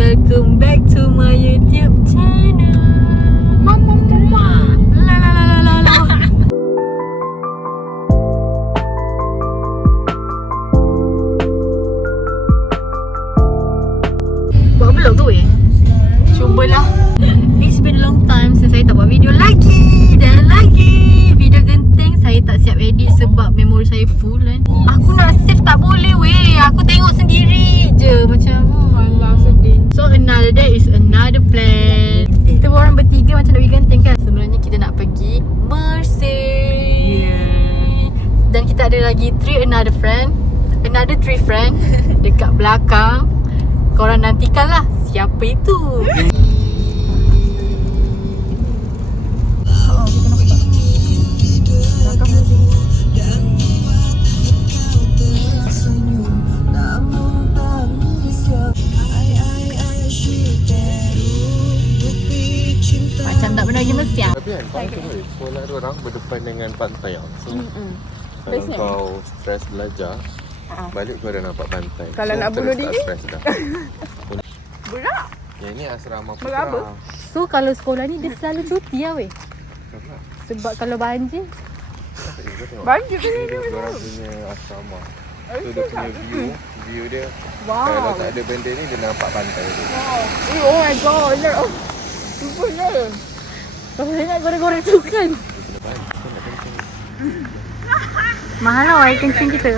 welcome back to my YouTube channel. Mama. La la la la la. Buat vlog tu cubalah. It's been a long time since saya tak buat video lagi. Dan lagi video genting saya tak siap edit sebab memori saya full kan. Aku nak save tak boleh aku tengok sendiri je macam alah sedih. So another day is another plan. Kita orang bertiga macam nak pergi genting kan. Sebenarnya kita nak pergi Mersey. Dan kita ada lagi another three friend dekat belakang. Korang nantikanlah siapa itu. Macam tak pernah pergi Mesir. Tapi kan sekolah orang berdepan dengan pantai so, kalau kau stres belajar balik kau dah nampak pantai. Kalau nak bunuh diri berak. Yang ni asrama Putra. So kalau sekolah ni dia selalu cuti lah sebab kalau banjir banjir ke ni dia orang punya asrama. So dia punya view dia kalau tak ada benda ni dia nampak pantai tu. Oh my god. Super lah. Kalau saya nak goreng-goreng tu kan mahal lah air kencing kita.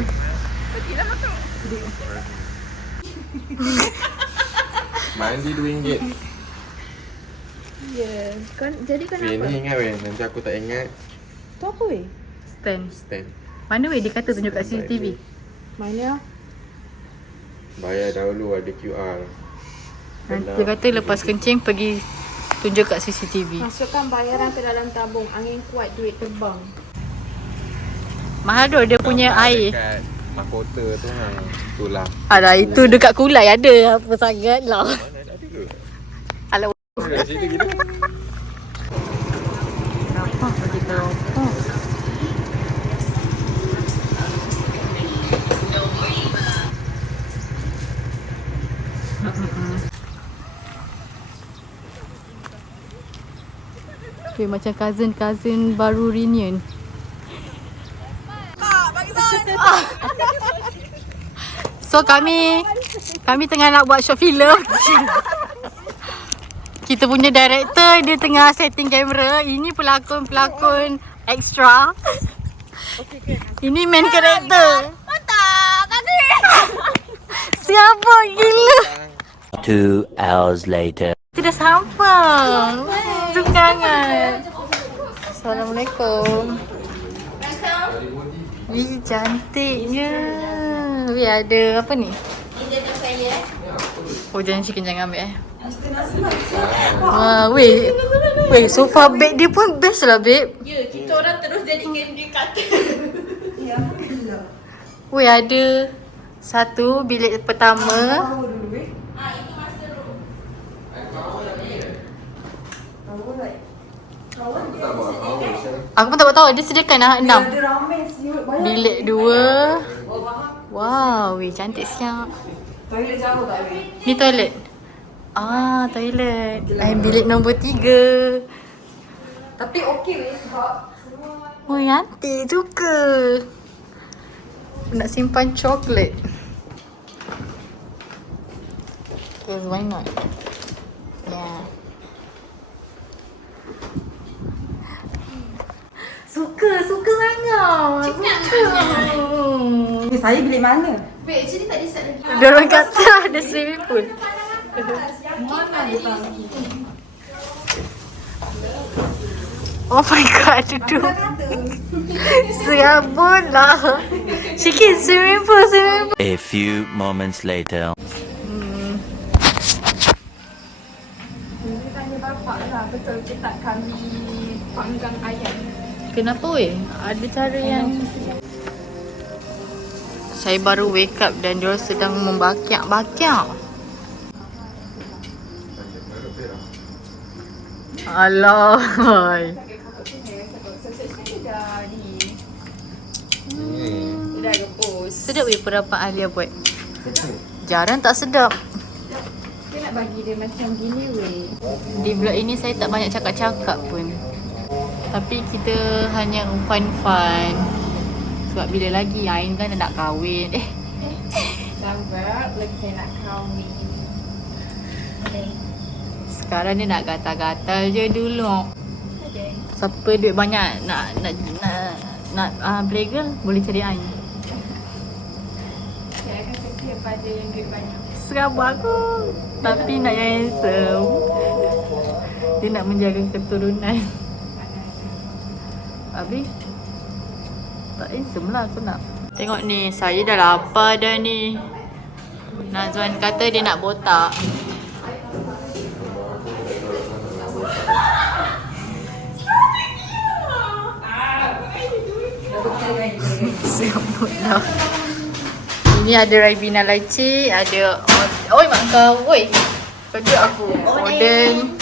Mandi RM2. Ya. Jadi kan Ini ingat nanti aku tak ingat. tu apa Stand. Mana dia kata tunjuk kat CCTV. Mana? Bayar dahulu ada QR. Nanti dia kata lepas kencing pergi tunjuk kat CCTV. Masukkan bayaran ke dalam tabung. Angin kuat, duit terbang. Mahal tu dia punya air. Dekat Mahkota tu itulah. Alah itu dekat Kulai ada apa sangat lah. Mana ada ke? Alah Dah cerita gitu. kenapa pergi keropok? Okay, macam cousin baru reunion. So kami tengah nak buat short film. Kita punya director dia tengah setting kamera. Ini pelakon extra. Ini main character. Tak tadi. Siapa gila? 2 hours later. Kita dah sampai. Tunjangan. Assalamualaikum. Wih, cantiknya. Wih, ada apa ni? Oh, jangan chicken jangan ambil Wah, weh, sofa bed dia pun best lah, babe. Ya, kita orang terus jadikan dia kata. Weh, ada satu bilik pertama. Aku pun tak tahu dia sediakan 6. Bilik 2. Wow, weh, cantik siap. Toilet jauh tak weh? Ni toilet. Toilet. Bilik nombor 3. Tapi okey weh sebab Oh, cantik juga. Nak simpan coklat. Okay, why not? Yeah. Suka sangat. Suka. saya bilik mana? Wait, actually tak decide lagi. Dia orang kata ada swimming pool. Mana dia tahu? Oh my god, duduk. Serabut lah. Sikit swimming pool. A few moments later. Ini tanya bapak lah, betul ke tak kami panggang ayam? Kenapa weh? Ada cara yang... Saya baru wake up dan diorang sedang membakiak-bakiak. Alah. Dah gepus. Sedap weh perapan Alia buat. Jarang tak sedap. Dia nak bagi dia macam gini weh. Di vlog ini saya tak banyak cakap-cakap pun. Tapi kita hanya fun-fun. Sebab bila lagi Ain kan nak kahwin. Sabar, lagi saya nak kahwin. Sekarang dia nak gatal-gatal je dulu. Siapa duit banyak nak play girl boleh cari Ain. Saya akan setia pada yang duit banyak. Serabut aku. Tapi nak yang handsome. Dia nak menjaga keturunan. Habis tak handsome lah aku nak. Tengok ni, saya dah lapar dah ni. Nazwan kata dia nak botak. Siapa dah. Ini ada Ribena laci, ada oi mak kau, oi. Kejut aku. Oden.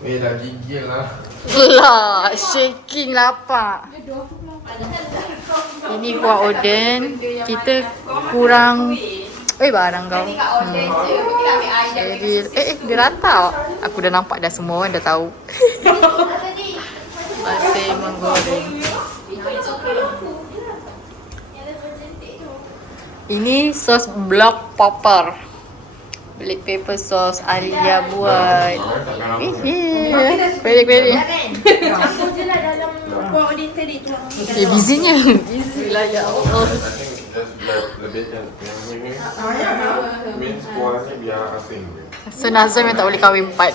Weh dah gigil lah. Lah, shaking lapar. Ini kuah oden. Kita kurang barang kau. Jadi dia rata. Aku dah nampak dah, semua orang dah tahu. Masih menggoreng. Ini sos black pepper. Black pepper sauce Alia buat. Pelik-pelik. Aku je lah dalam kuah odin tadi tu. Busynya. Busy lah ya Allah. Lebih kan yang ini main kuahnya biar asing je. So Nazam yang tak boleh kahwin 4.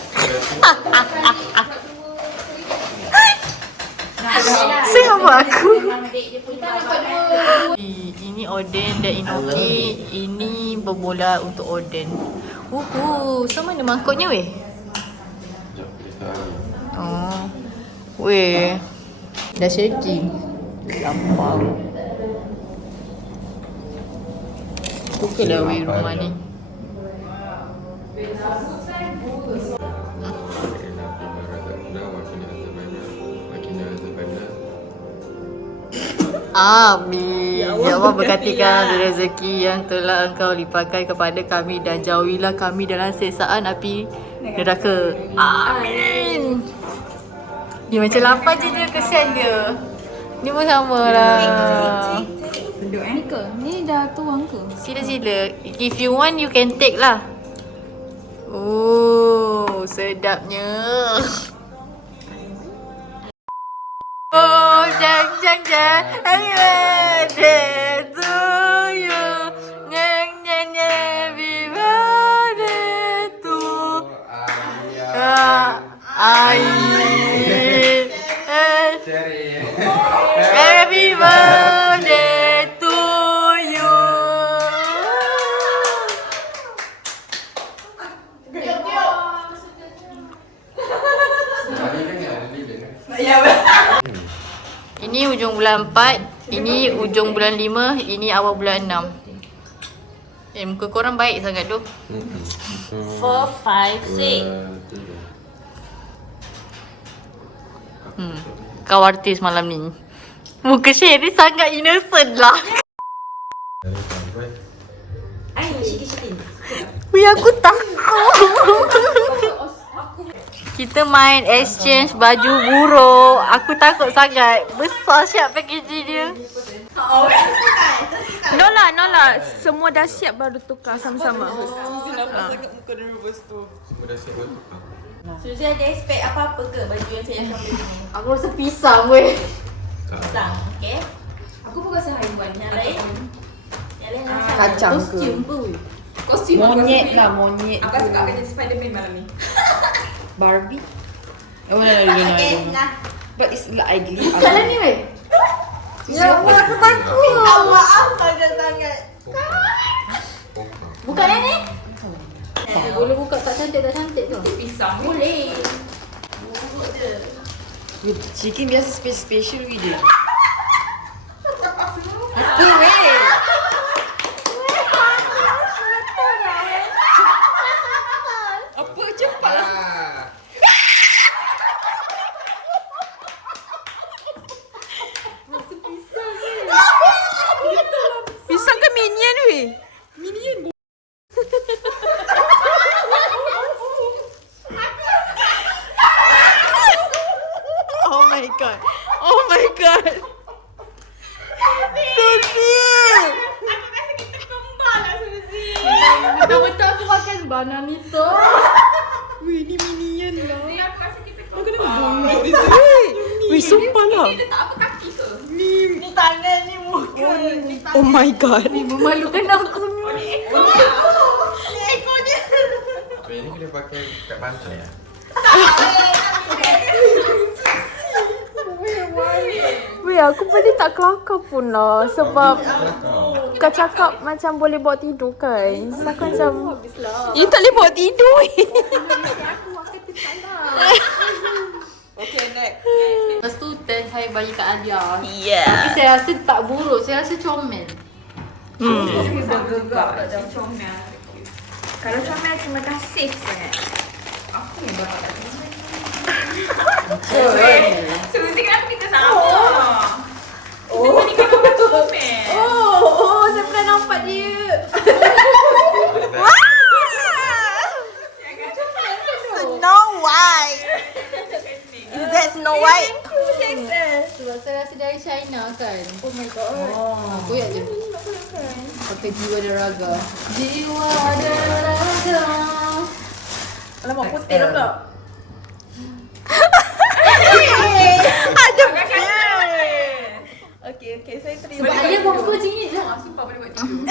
Siapa aku? Ini oden dan inoki. Ini berbola untuk oden. So mana mangkuknya weh? Sekejap kita hari. Oh. Weh. Dah shaking. Gampang. Suka dah weh rumah ni. Amin. Ya Allah berkatikan rezeki yang telah Engkau limpahkan kepada kami dan jauhilah kami dalam siksaan api neraka. Amin. Dia macam lapar je dia, kesian dia. Ni pun sama lah. Duduk ni ke? Ni dah tuang ke? Sila-sila. If you want, you can take lah. Oh, sedapnya. Oh, jang. Happy birthday to you. Nyang, happy birthday to Ain. Happy birthday to you. Ini ujung bulan 4, ini ujung bulan 5, ini awal bulan 6. Muka korang baik sangat tu. 4, 5, 6. Kau artis malam ni. Muka Sherry sangat innocent lah. Wih, aku takut. Kita main exchange baju buruk. Aku takut sangat. Besar siap packaging dia. No lah. Semua dah siap baru tukar sama-sama. Semua dah siap buat tukar. Suzy ada expect apa-apa ke baju yang saya akan beli ni? Aku rasa pisang weh. Pisang, okey? Aku pun rasa haiwan. Yang lain? Yang lain rasa Kacang ke? Kostum ke weh? Kostum. Monyet lah, monyet. Aku suka akan jadi Spiderman malam ni. Barbie. Oh, no. okey, nah. But it's like ideally. Jalan ni weh. Ya Allah, aku takut. Minta maaf sangat-sangat. Buka yang ni. Boleh buka tak cantik tu. Pisang. Boleh. Buruk je. Chicken biasa special video. Apa weh? Apa cepat lah. Pisang ke minion weh? Minion. god. Oh my god. Suzy. Aku rasa kita kembar lah Suzy. Betul-betul aku makan bananito. Wih, ni minion lah. Suzy, aku rasa kita kembar. Wih, sumpah lah. Dia tak apa kaki ke? Ni tangan ni muka. Ni tangan. Oh my god. Ni memalukan aku. Ni ekor dia. Ni ekor dia. Ini kena pakai kat pantai ya? Weh, aku balik tak kelakar pun lah. Sebab kau cakap macam boleh bawa tidur kan. So aku macam You tak boleh bawa tidur. Okay, next. Lepas tu turn saya bagi kat Alia. Yeah. Tapi saya rasa tak buruk. Saya rasa comel. dah gegak dah comel. Kalau comel terima kasih sangat. Apa yang bapak tak terima? Suzy, kenapa kita sama? Kita ni kan comel. Oh, saya pernah nampak dia. Snow White. Is that Snow White? Sebab saya rasa dari China kan. Oh my god. Aku ya je. Pakai jiwa dan raga. Jiwa dan raga. Alamak, putih dah pula. Ada beer. Okay, saya terima. Sebab Alia buat muka macam ni je. Sumpah boleh buat tidur.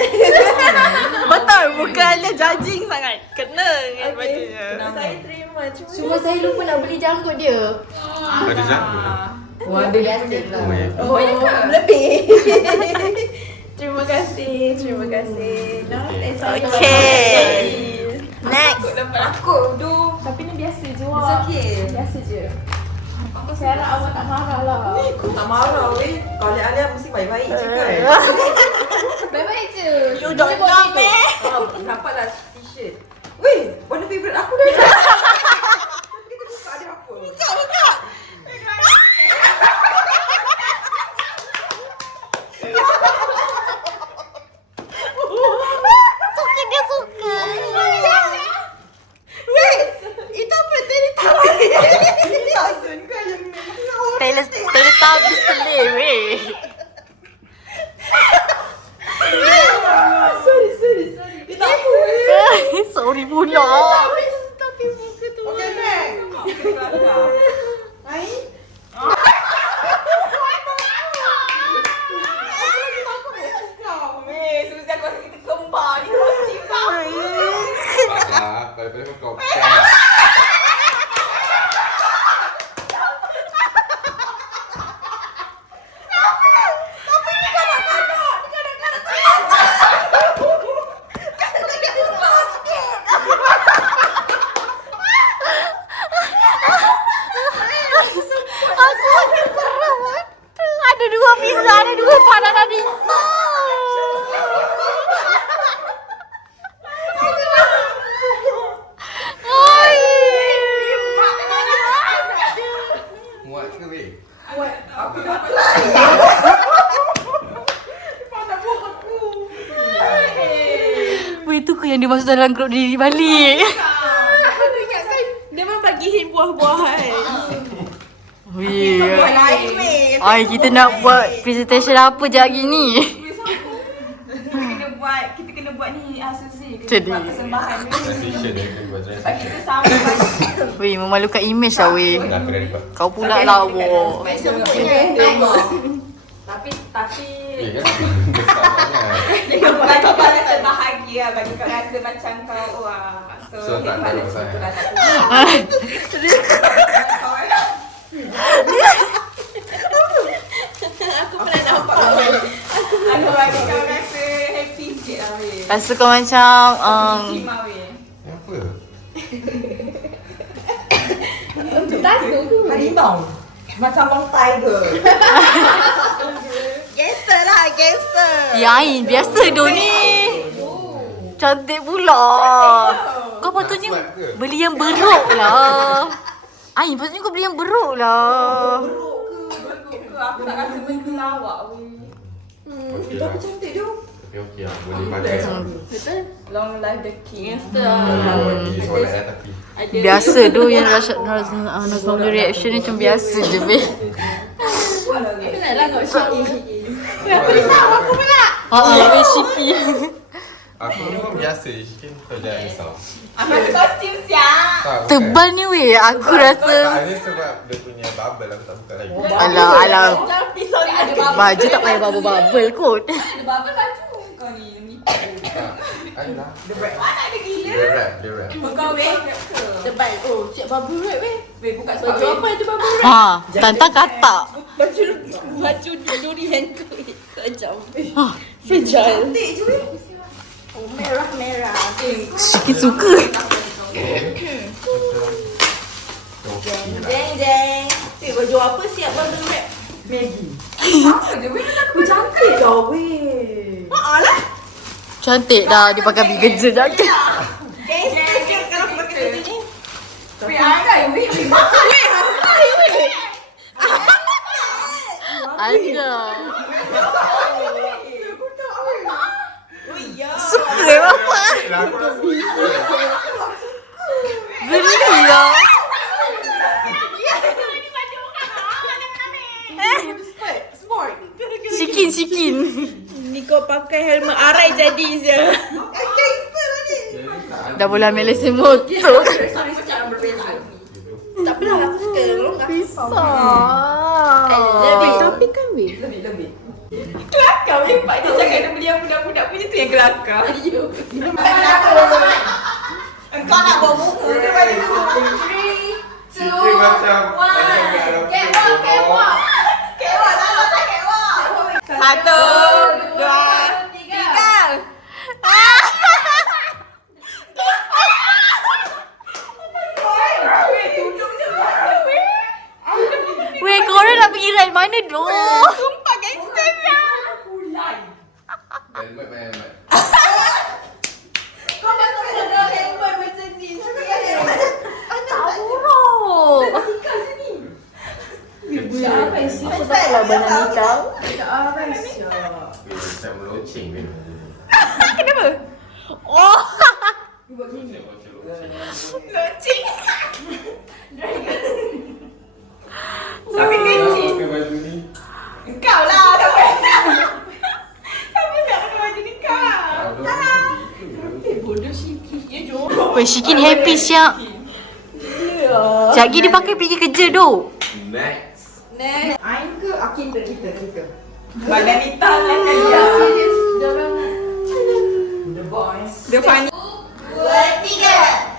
Betul, muka Alia judging sangat. Kena dengan bajunya. Saya terima. Cuma saya lupa nak beli jangkut dia. Ada janggut. Wah, dia biasa lah. Oh ya. Lebih. Terima kasih. No, Okay. Next. Aku do. Tapi ni biasa je wah. okay. Biasa je. Saya harap awak tak marah lah. Kau tak marah weh. Kalau Alia mesti baik-baik je kan. Baik-baik je. You don't know me. Nampaklah t-shirt. Weh, warna favourite aku dah. Tapi kita buka ada apa? Buka. Suka dia suka. Weh, itu apa tadi tahu? Tasun kau yang ni. Teletubbies selih weh. Sorry. Dia tak apa weh. Sorry pula. Tapi muka tu. Okay, next. Hai. Suzy, aku rasa kita kembar ni. Kostum kau. Daripada kau Ada dua pizza, ada dua pandan pizza. muat ke weh? Aku dapat. Pandang muka aku. Weh, tu ke yang dia masuk dalam grup diri balik? Aku tu ingat kan dia memang bagiin buah-buahan. Weh. Buah lain weh. Ay, kita nak buat presentation apa je hari ni? Kita kena buat ni Suzy. Kita Jadi. buat persembahan ni. Transition dia kena buat Sebab transition. kita sama baju. Weh, memalukan image lah weh. Dah aku dah dapat. Kau pula lah wo. Tapi Eh kan? Besar sangat. bagi kau rasa bahagia, bagi kau rasa macam kau wah. So, tak ada hebat pasal. macam tu lah satu. Aku pernah nampak. Aku bagi kau rasa happy sikit lah weh. Rasa kau macam Cima weh. Apa? Harimau. Macam long tiger. Gangster lah, gangster. Yain, biasa do ni. Cantik pula. Kau patutnya Nak swipe ke? beli yang beruk lah. Ain, patutnya kau beli yang beruk lah. Beruk ke? Aku tak rasa benda lawak weh. Okey Tapi lah. cantik dia. Tapi okey lah. Boleh pakai. Betul? Long life the king. Boleh buat di solat tapi. Biasa tu yang Nazmul reaction ni macam biasa je, babe. tengok Shiki. Shiki. Aku memang biasa Shikin, kau jangan risau. Aku rasa kostum siap. Tak, bukan. Tebal ni weh. Aku rasa. Tak, ni sebab dia punya bubble aku tak buka lagi. Alah. Jangan pisau ni ada bubble. Baju tak payah bubble kot. Ada bubble baju kau ni. Tak, alah. Mana ada gila. Dia rap. Kau weh. Tebal. Oh, siap bubble wrap weh. Weh buka Baju sebab apa itu bubble wrap? Ha, tantang katak. Baju duri handku. Kejam. Fragile. Cantik je weh. Oh, merah-merah. Shiki suka. Jeng. Baju apa siap bubble wrap? Maggie. apa je weh. Aku cantik dah weh. Cantik dah dia pakai big kerja jaket. Gangster kalau aku pakai baju ni. Weh angkai weh. Ada. Oh ya. Suka apa? Beli lah. Sport. Shikin. Ni kau pakai helmet arai jadi je. Dah boleh ambil lesen motor. Tak apalah aku suka. Pisah. Tapi kan weh. Lebih. Kelakar weh. Pak dia cakap dia beli yang budak-budak punya tu yang kelakar. Engkau nak bawa buku ke balik dulu? 3, 2, 1. Kewak. Satu, dua, tiga. Weh, korang nak pergi ride mana tu? Sumpah gangster lah. Helmet. Kau dah tahu ada helmet macam ni. Tak buruk. Aku tak lah banyak nikah. Saya meloceng kan. Kenapa? Oh. Loceng. Sampai kecil. Pakai baju ni. Engkau lah. Siapa siap pakai baju ni kau? Weh, Shikin happy siap. Sekejap lagi dia pakai pergi kerja tu. Next. Ain ke Akin ke kita? Badan hitam lah sekali. Serius. Diorang The boys. Dia funny. 2, 3.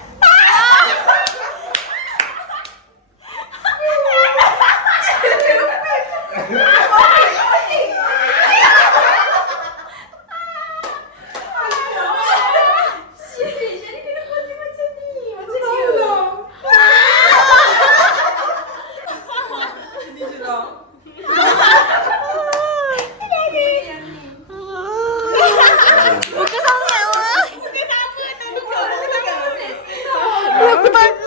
Aku takut.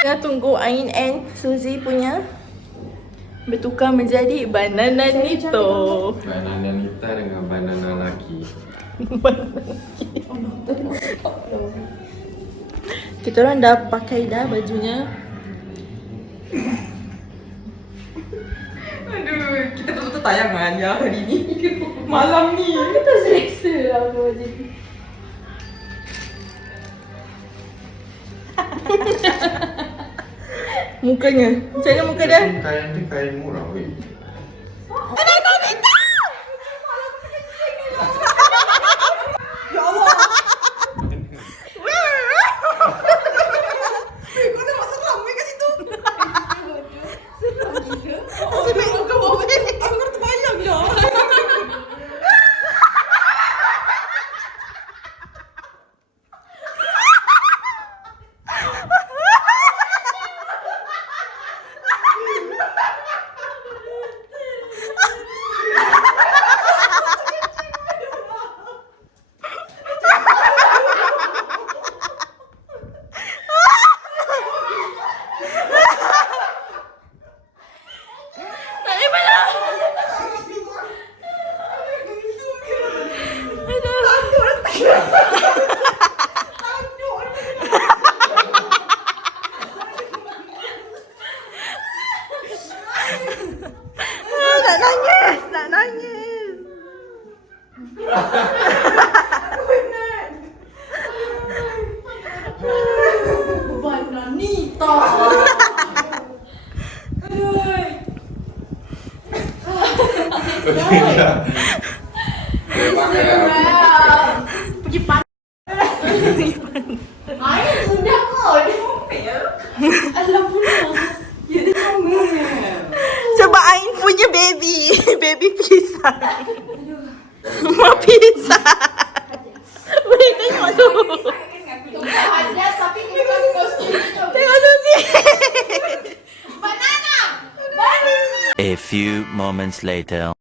Kita tunggu Ain and Suzy punya bertukar menjadi banana nito. Banana Nita dengan banana laki. Kita orang dah pakai dah bajunya. Aduh, kita betul-betul tayangan ya hari ni. Malam ni. Kita selesa lah baju ni. Mukanya. Macam mana muka dia? Kain dia kain murah weh. nangis. Nak nangis. Bananita. Pergi pan. Air sudah kot. Alah pula. Ya, dia comel. Sebab Ain punya baby. Baby pisang. Mak pisang. Weh, tengok tu. Tengok Susi. A few moments later.